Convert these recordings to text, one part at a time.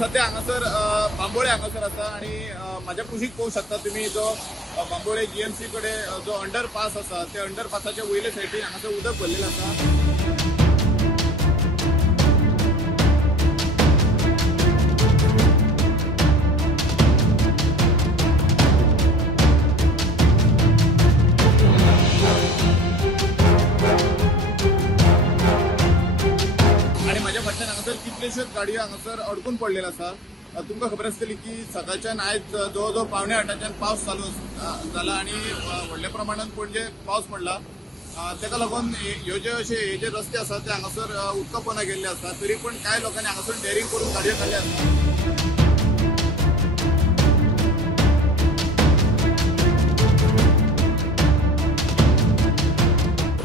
सध्या हांगासर बांबोळे हांगासर आसा आणि माझ्या कुशीक पळोवंक शकता तुम्ही जो बांबोळे जीएमसी कडे जो अंडरपास आसा त्या अंडरपासाच्या वयले सायडीन हांगासर उदक भरलेलें आसा। कितलेश्योच गाडयो हांगासर अडकून पडलेल्यो आसा। तुमकां खबर आसतली की सकाळच्यान आयज जवळ 8:15 पावस चालू जाला आणि व्हडल्या प्रमाणात पणजे पावस पडला। तेका लागून ह्यो जे रस्ते आसा ते हांगासर उदकापोना गेल्ले आसा। तरी पण कांय लोकांनी हांगासर डेरिंग करून गाडयो काडल्या आसा।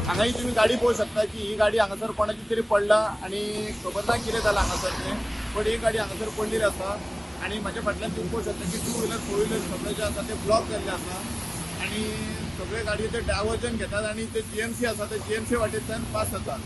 हांगाही तुम्ही गाडी पळोवंक शकता की ही गाडी हांगासर कोणाची तरी पडला आणि खबर ना कितें जालां हांगासर तें, पण ही गाडी हांगासर पडलेली आसा। आणि माझ्या फाटल्यान तुम्ही पळोवंक शकता की 2 व्हीलर 4 व्हीलर सगळे जे आसा ते ब्लॉक जाल्ले आसा आणि सगळे गाडयो ते डायव्हर्जन घेतात आणि ते जीएमसी आसा ते जीएमसी वाटेंतल्यान पास जातात।